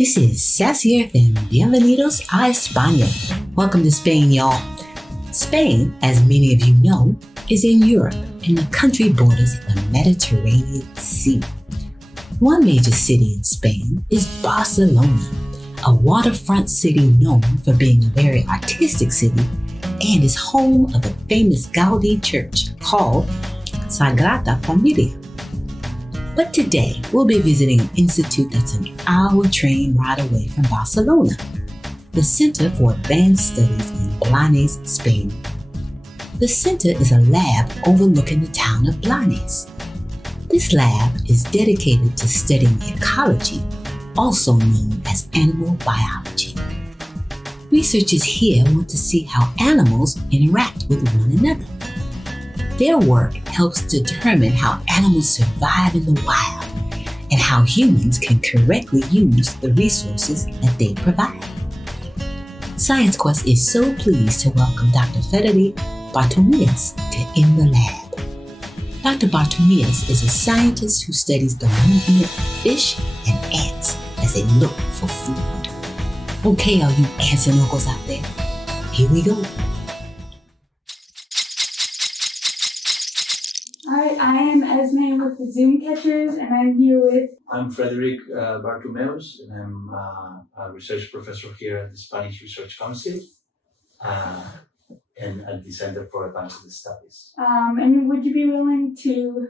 This is Sassy Earth and Bienvenidos a España. Welcome to Spain, y'all. Spain, as many of you know, is in Europe, and the country borders the Mediterranean Sea. One major city in Spain is Barcelona, a waterfront city known for being a very artistic city and is home of the famous Gaudi church called Sagrada Familia. But today, we'll be visiting an institute that's an hour train ride away from Barcelona, the Center for Advanced Studies in Blanes, Spain. The center is a lab overlooking the town of Blanes. This lab is dedicated to studying ecology, also known as animal biology. Researchers here want to see how animals interact with one another. Their work helps determine how animals survive in the wild and how humans can correctly use the resources that they provide. ScienceQuest is so pleased to welcome Dr. Frederic Bartumeus to In the Lab. Dr. Bartumeus is a scientist who studies the movement of fish and ants as they look for food. Okay, all you ants and uncles out there, here we go. I am Esme with the Zoom Catchers, and I'm here with... I'm Frederic Bartumeus, and I'm a research professor here at the Spanish Research Council and at the Center for Advanced Studies. And would you be willing to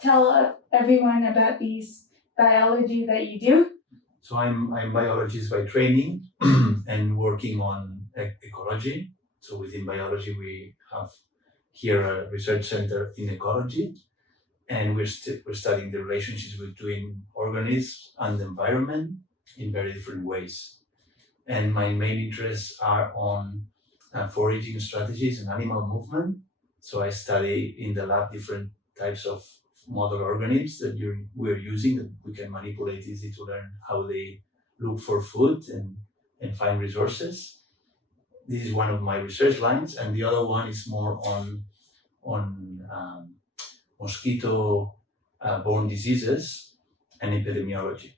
tell everyone about these biology that you do? So I'm biologist by training and working on ecology. So within biology, we have here a research center in ecology, and we're studying the relationships between organisms and the environment in very different ways. And my main interests are on foraging strategies and animal movement. So I study in the lab different types of model organisms that we're using, that we can manipulate easily to learn how they look for food and find resources. This is one of my research lines, and the other one is more on mosquito-borne diseases and epidemiology.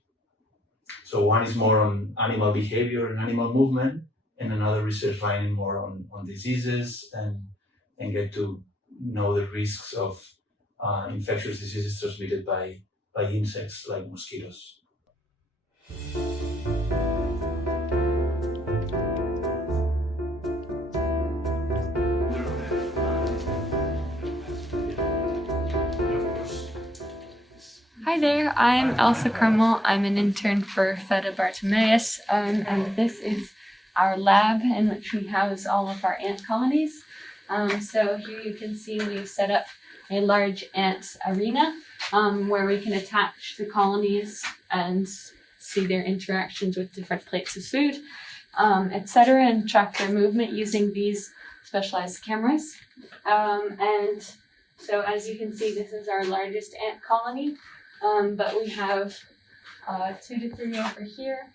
So one is more on animal behavior and animal movement, and another research line more on diseases and get to know the risks of infectious diseases transmitted by insects like mosquitoes. Hi there, I'm Elsa Crummell. I'm an intern for Frederic Bartumeus, and this is our lab in which we house all of our ant colonies. So here you can see we've set up a large ant arena where we can attach the colonies and see their interactions with different plates of food, etc., and track their movement using these specialized cameras. And so as you can see, this is our largest ant colony. But we have 2 to 3 over here,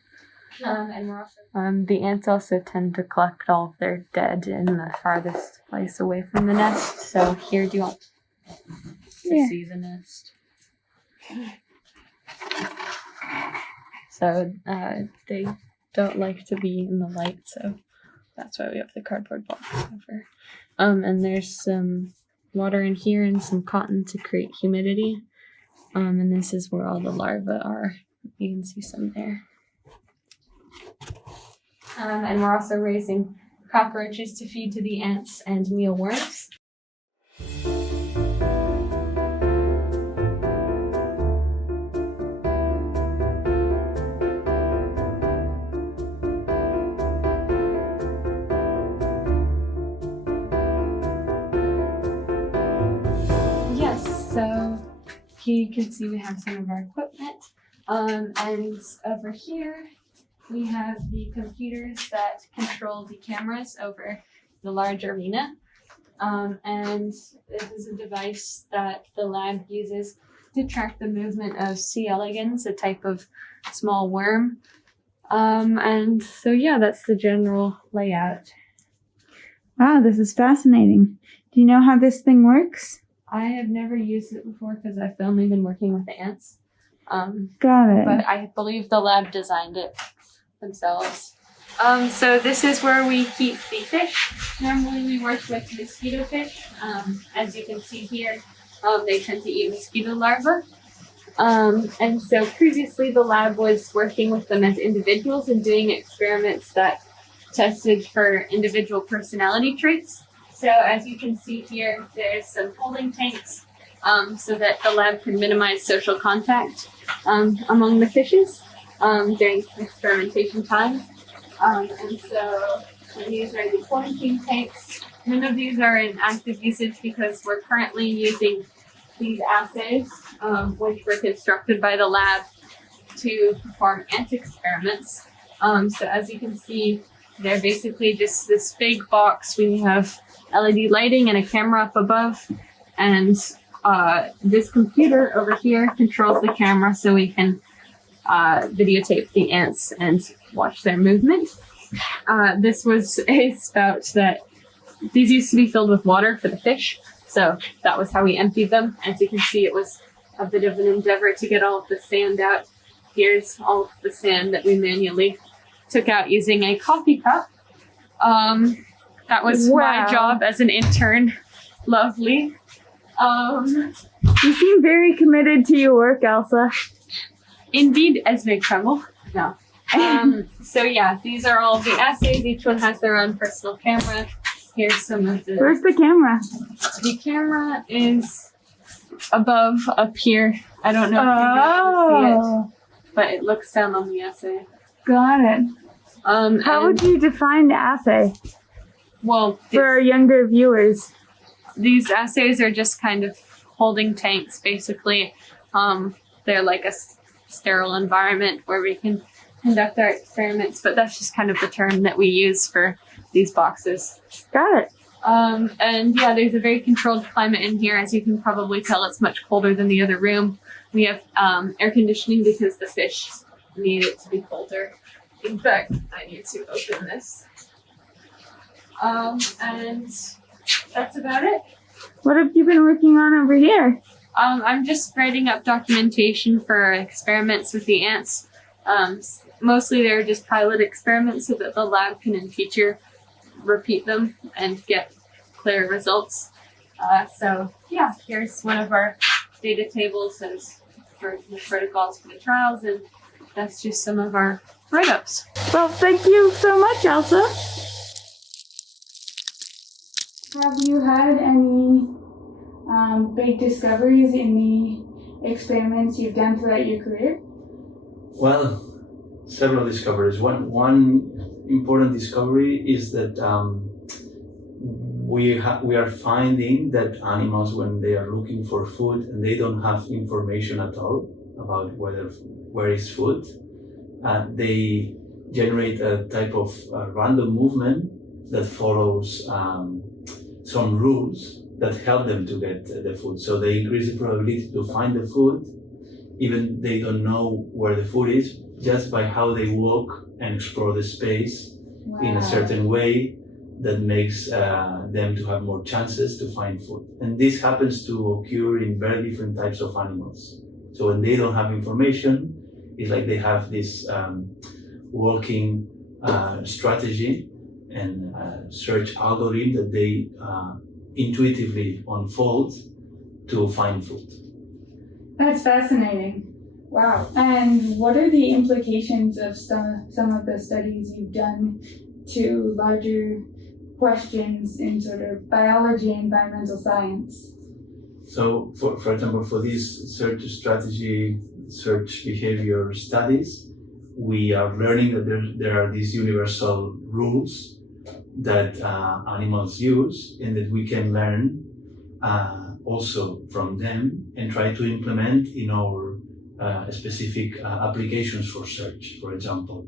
and we're also the ants also tend to collect all of their dead in the farthest place away from the nest. So here, do you want to see the nest? So they don't like to be in the light, so that's why we have the cardboard box over. And there's some water in here and some cotton to create humidity. And this is where all the larvae are. You can see some there. And we're also raising cockroaches to feed to the ants and mealworms. Yes, so here you can see we have some of our equipment, and over here we have the computers that control the cameras over the large arena, and this is a device that the lab uses to track the movement of C. elegans, a type of small worm, and so yeah, that's the general layout. Wow, this is fascinating. Do you know how this thing works? I have never used it before because I've only been working with ants. Got it. But I believe the lab designed it themselves. So this is where we keep the fish. Normally we work with mosquito fish. As you can see here, they tend to eat mosquito larvae. And so previously the lab was working with them as individuals and doing experiments that tested for individual personality traits. So as you can see here, there's some holding tanks so that the lab can minimize social contact among the fishes during experimentation time. And so these are the quarantine tanks. None of these are in active usage because we're currently using these assays, which were constructed by the lab to perform ant experiments. So as you can see, they're basically just this big box. We have LED lighting and a camera up above, and this computer over here controls the camera so we can videotape the ants and watch their movement. This was a spout that these used to be filled with water for the fish, so that was how we emptied them. As you can see, it was a bit of an endeavor to get all of the sand out. Here's all of the sand that we manually took out using a coffee cup. That was my job as an intern. Lovely. You seem very committed to your work, Elsa. Indeed, Esme Kreml. No. So yeah, these are all the assays. Each one has their own personal camera. Here's some of the... Where's the camera? The camera is above up here. I don't know if you'll be able to see it, but it looks down on the assay. Got it. How would you define the assay? Well, for our younger viewers, these assays are just kind of holding tanks, basically. They're like a sterile environment where we can conduct our experiments, but that's just kind of the term that we use for these boxes. Got it. And yeah, there's a very controlled climate in here. As you can probably tell, it's much colder than the other room. We have air conditioning because the fish need it to be colder. In fact, I need to open this. And that's about it. What have you been working on over here? I'm just writing up documentation for experiments with the ants. Mostly they're just pilot experiments so that the lab can in future repeat them and get clear results. So yeah, here's one of our data tables for the protocols for the trials, and that's just some of our write-ups. Well, thank you so much, Elsa. Have you had any big discoveries in the experiments you've done throughout your career? Well, several discoveries. One important discovery is that we are finding that animals, when they are looking for food and they don't have information at all about where is food, they generate a type of random movement that follows some rules that help them to get the food. So they increase the probability to find the food, even they don't know where the food is, just by how they walk and explore the space in a certain way that makes them to have more chances to find food. And this happens to occur in very different types of animals. So when they don't have information, it's like they have this walking strategy and search algorithm that they intuitively unfold to find food. That's fascinating. Wow. And what are the implications of some of the studies you've done to larger questions in sort of biology and environmental science? So, for example, for these search strategy, search behavior studies, we are learning that there are these universal rules that animals use, and that we can learn also from them and try to implement in our specific applications for search. For example,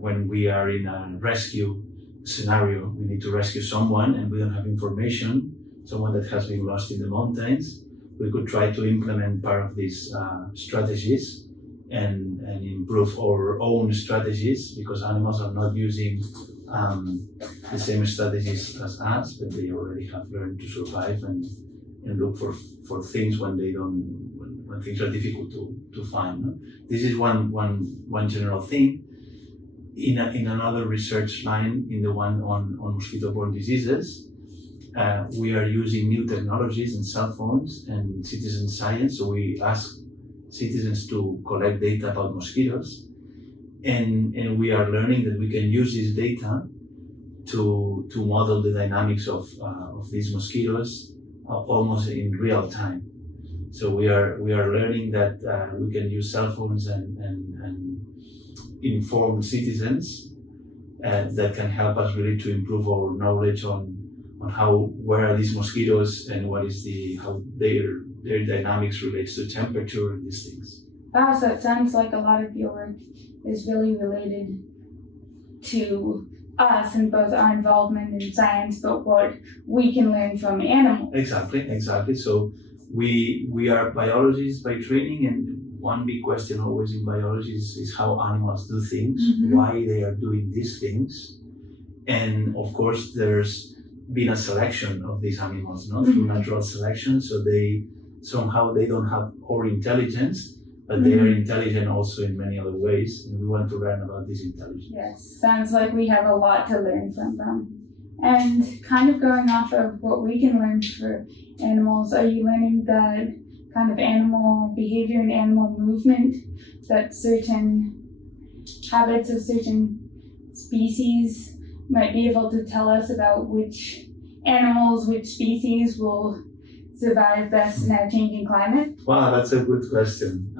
when we are in a rescue scenario, we need to rescue someone and we don't have information, someone that has been lost in the mountains, we could try to implement part of these strategies and improve our own strategies, because animals are not using the same strategies as us, but they already have learned to survive and look for things when when things are difficult to find. No? This is one general thing. In another research line, in the one on mosquito-borne diseases, we are using new technologies and cell phones and citizen science. So we ask citizens to collect data about mosquitoes, and we are learning that we can use this data to model the dynamics of these mosquitoes almost in real time. So we are learning that we can use cell phones and inform citizens that can help us really to improve our knowledge on where are these mosquitoes and what is how their dynamics relates to temperature and these things. Wow, so it sounds like a lot of your work is really related to us and both our involvement in science, but what we can learn from animals. Exactly. So we are biologists by training, and one big question always in biology is how animals do things, why they are doing these things. And of course, there's been a selection of these animals, through natural selection. So they don't have our intelligence, but they are intelligent also in many other ways, and we want to learn about this intelligence. Yes, sounds like we have a lot to learn from them. And kind of going off of what we can learn for animals, are you learning that kind of animal behavior and animal movement, that certain habits of certain species might be able to tell us about which animals, which species will survive best in our changing climate? Wow, that's a good question.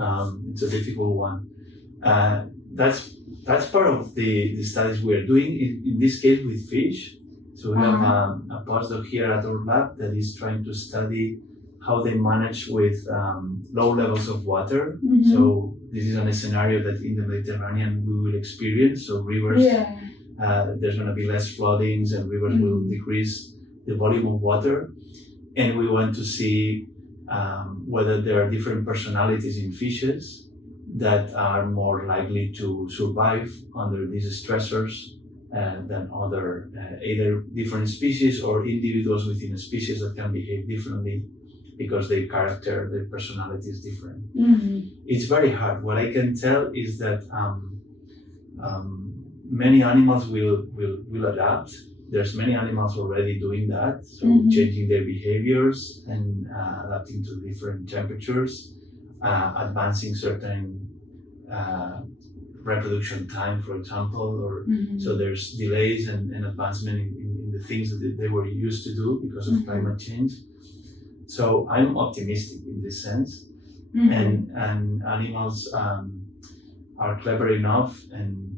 It's a difficult one. That's part of the studies we are doing, in this case with fish. So we have a postdoc here at our lab that is trying to study how they manage with low levels of water. So this is a scenario that in the Mediterranean we will experience. So rivers, there's going to be less floodings and rivers will decrease the volume of water. And we want to see whether there are different personalities in fishes that are more likely to survive under these stressors than other, either different species or individuals within a species that can behave differently because their character, their personality is different. It's very hard. What I can tell is that many animals will adapt. There's many animals already doing that, so changing their behaviors and adapting to different temperatures, advancing certain reproduction time, for example, or so there's delays and advancement in the things that they were used to do because of climate change. So I'm optimistic in this sense, and animals are clever enough, and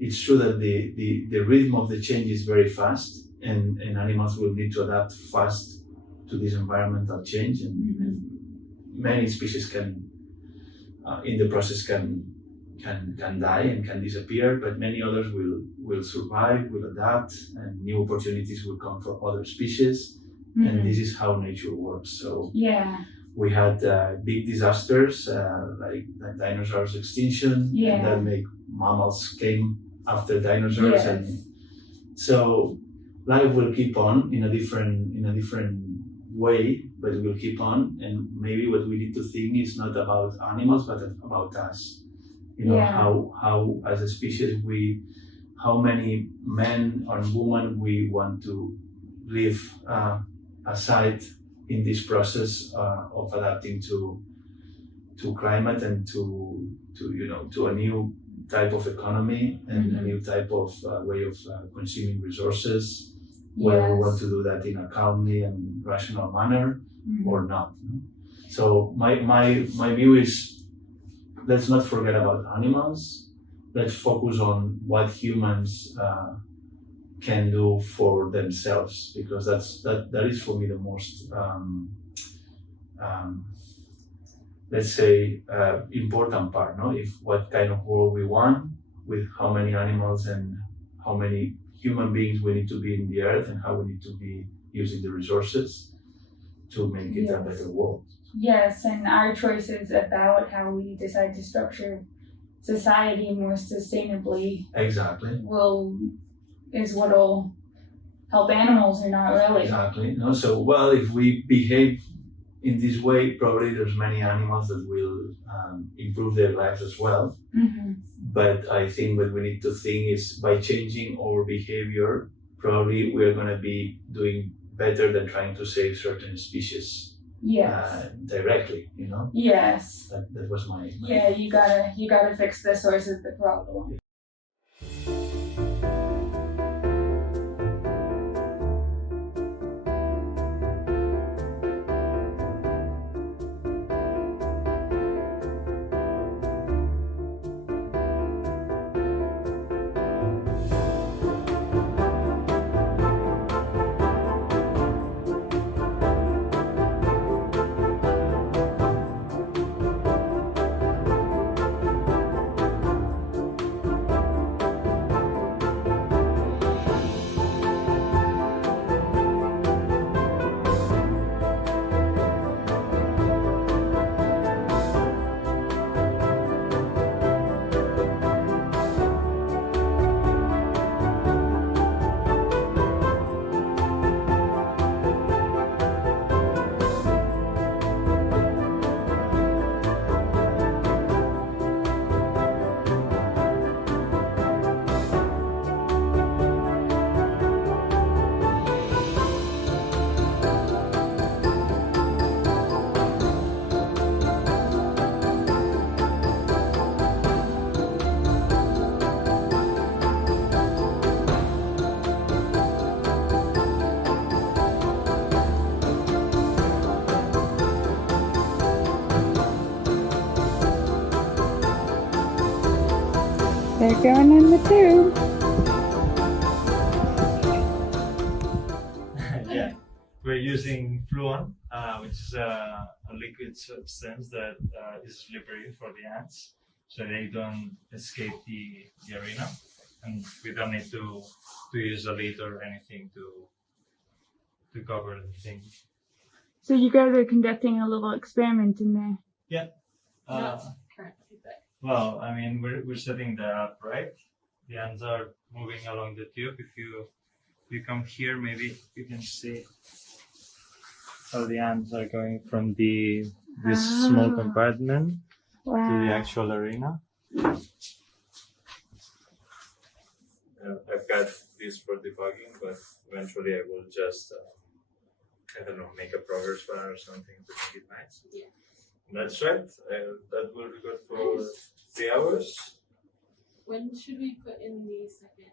it's true that the rhythm of the change is very fast, and animals will need to adapt fast to this environmental change, and many species can, in the process, can die and can disappear, but many others will survive, will adapt, and new opportunities will come for other species. And this is how nature works. So we had big disasters like dinosaurs extinction, and that make mammals came after dinosaurs, and so life will keep on in a different way, but it will keep on. And maybe what we need to think is not about animals, but about us. How as a species how many men or women we want to live aside in this process of adapting to climate and to a new type of economy and a new type of way of consuming resources, whether we want to do that in a calmly and rational manner or not. So my view is, let's not forget about animals. Let's focus on what humans can do for themselves, because that is for me the most let's say important part. If what kind of world we want, with how many animals and how many human beings we need to be in the earth, and how we need to be using the resources to make it a better world. Yes, and our choices about how we decide to structure society more sustainably is what'll help animals, or not really. Exactly. So if we behave in this way, probably there's many animals that will improve their lives as well. Mm-hmm. But I think what we need to think is by changing our behavior, probably we're going to be doing better than trying to save certain species Yes. directly. You know. Yes. That was my. Yeah, you gotta fix the source of the problem. They're going on the tube. Yeah, we're using fluon, which is a liquid substance that is slippery for the ants, so they don't escape the arena, and we don't need to use a lid or anything to cover the thing. So you guys are conducting a little experiment in there. Yeah. Well, I mean, we're setting that up, right? The ants are moving along the tube. If you come here, maybe you can see how the ants are going from this small compartment to the actual arena. I've got this for debugging, but eventually I will just, I don't know, make a progress bar or something to make it nice. Yeah. That's right. That will be good for 3 hours. When should we put in the second?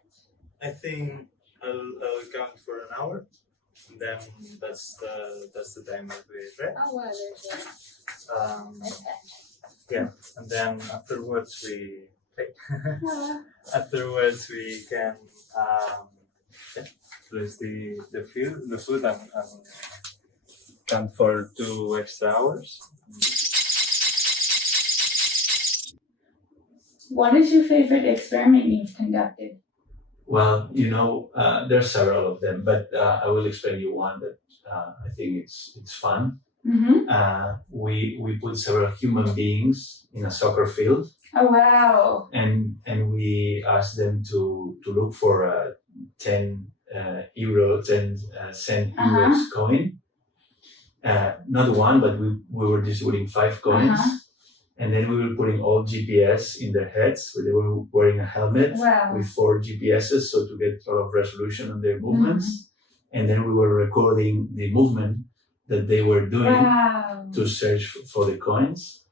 I think I'll count for an hour. And then that's the time that we right? Oh, wow, there's a... Yeah, and then afterwards we can place the food and count for 2 extra hours. What is your favorite experiment you've conducted? Well, there's several of them, but I will explain you one that I think it's fun. Mm-hmm. We put several human beings in a soccer field. Oh wow! And we asked them to look for a 10 cent euros coin. Not one, but we were distributing 5 coins. And then we were putting all GPS in their heads. So they were wearing a helmet with 4 GPSs, so to get a lot of resolution on their movements. And then we were recording the movement that they were doing to search for the coins.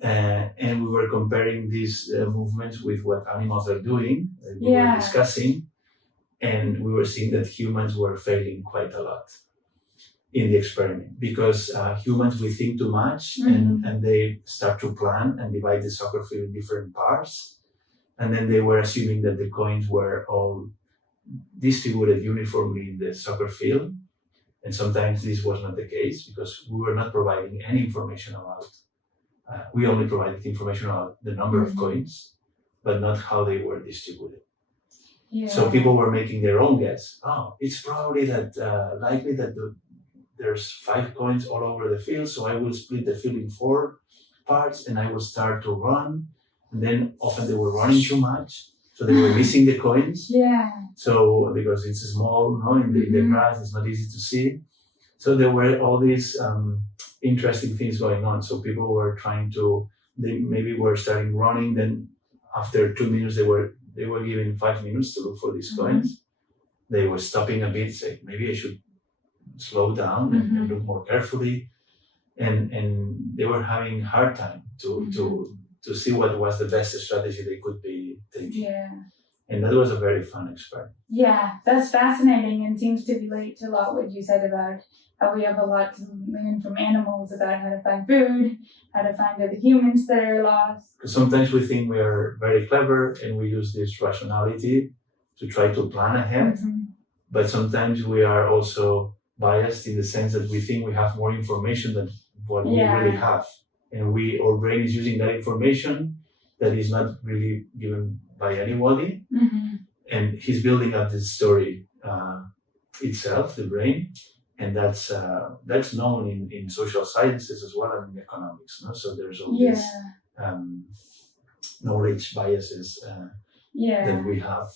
And we were comparing these movements with what animals are doing. We were discussing, and we were seeing that humans were failing quite a lot in the experiment, because humans, we think too much, and they start to plan and divide the soccer field in different parts. And then they were assuming that the coins were all distributed uniformly in the soccer field. And sometimes this was not the case, because we were not providing any information about, we only provided information about the number of coins, but not how they were distributed. Yeah. So people were making their own guess. Oh, it's probably that likely that there's 5 coins all over the field, so I will split the field in 4 parts and I will start to run. And then often they were running too much, so they were missing the coins. Yeah. So because it's small, in the grass, it's not easy to see. So there were all these interesting things going on. So people were they maybe were starting running, then after 2 minutes they were given 5 minutes to look for these coins. They were stopping a bit, say maybe I should slow down and look more carefully, and they were having a hard time to see what was the best strategy they could be taking. Yeah. And that was a very fun experiment. Yeah, that's fascinating and seems to relate to a lot what you said about how we have a lot to learn from animals about how to find food, how to find other humans that are lost. Because sometimes we think we are very clever and we use this rationality to try to plan ahead, but sometimes we are also biased in the sense that we think we have more information than what we really have. And our brain is using that information that is not really given by anybody. And he's building up this story itself, the brain. And that's known in social sciences as well as in economics. No? So there's all these knowledge biases that we have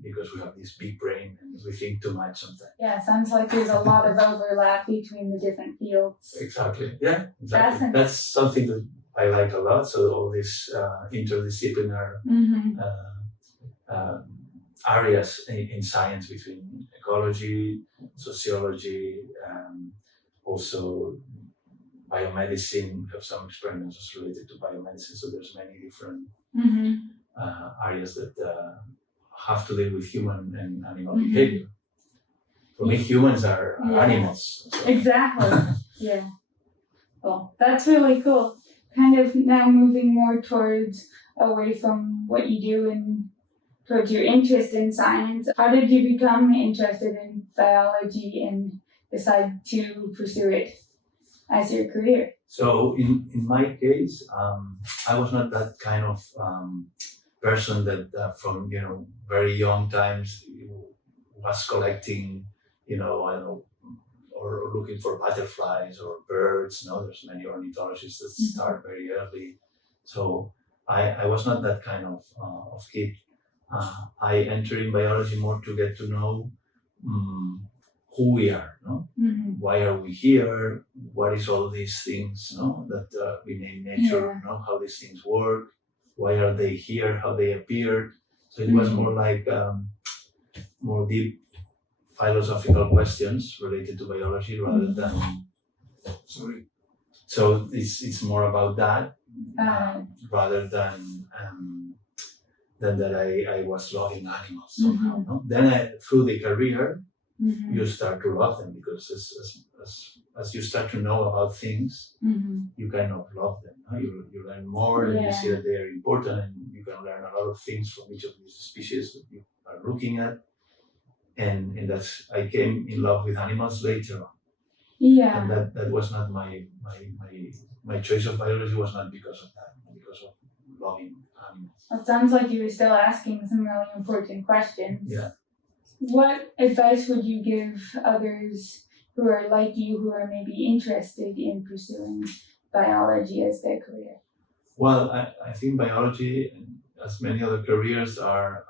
because we have this big brain and we think too much sometimes. Yeah, sounds like there's a lot of overlap between the different fields. Exactly. Yeah, exactly. That's something that I like a lot. So all these interdisciplinary areas in science between ecology, sociology, also biomedicine. We have some experiments related to biomedicine. So there's many different areas that have to do with human and animal behavior. For me, humans are animals. So. Exactly. Yeah. Well, that's really cool. Kind of now moving more towards away from what you do and towards your interest in science. How did you become interested in biology and decide to pursue it as your career? So in my case, I was not that kind of person that from very young times was collecting I don't know, or looking for butterflies or birds. No, there's many ornithologists that start very early. So I was not that kind of kid. I entered in biology more to get to know who we are, no? Why are we here? What is all these things, no? That we name nature, no? How these things work? Why are they here? How they appeared? So it was more like more deep philosophical questions related to biology rather than So it's more about that rather than that I was loving animals somehow. No? Then through the career, you start to love them because as you start to know about things, you kind of love them. No? You learn more and you see that they are important, and you can learn a lot of things from each of these species that you are looking at. And that's I came in love with animals later on. Yeah. And that was not my choice of biology was not because of that, because of loving animals. It sounds like you were still asking some really important questions. Yeah. What advice would you give others who are like you, who are maybe interested in pursuing biology as their career? Well, I think biology, as many other careers, are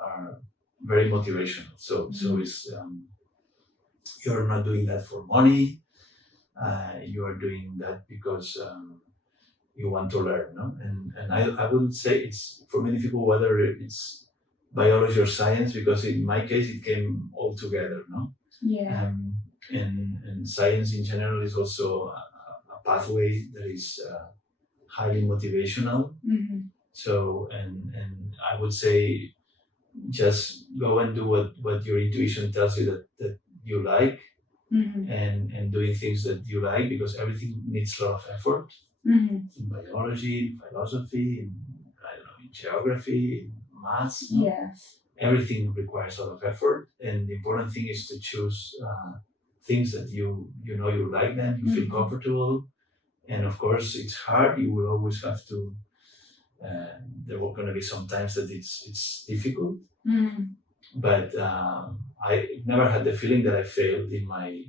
very motivational. So it's you're not doing that for money. You are doing that because you want to learn, no? And I wouldn't say it's for many people whether it's biology or science, because in my case it came all together, no? Yeah. And science in general is also a pathway that is highly motivational. So and I would say just go and do what your intuition tells you that you like, and doing things that you like, because everything needs a lot of effort in biology, in philosophy, in geography, in maths. No? Yes. Everything requires a lot of effort, and the important thing is to choose things that you like them, you feel comfortable, and of course it's hard. You will always have to. There were going to be some times that it's difficult, but I never had the feeling that I failed in my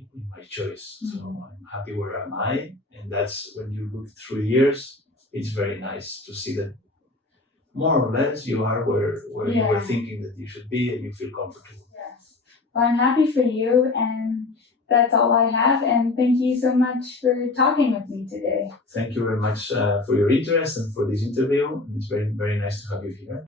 choice. So I'm happy where am I, and that's when you look through years. It's very nice to see that more or less you are where you were thinking that you should be, and you feel comfortable. Yes. Well, I'm happy for you, and that's all I have, and thank you so much for talking with me today. Thank you very much for your interest and for this interview. It's very, very nice to have you here.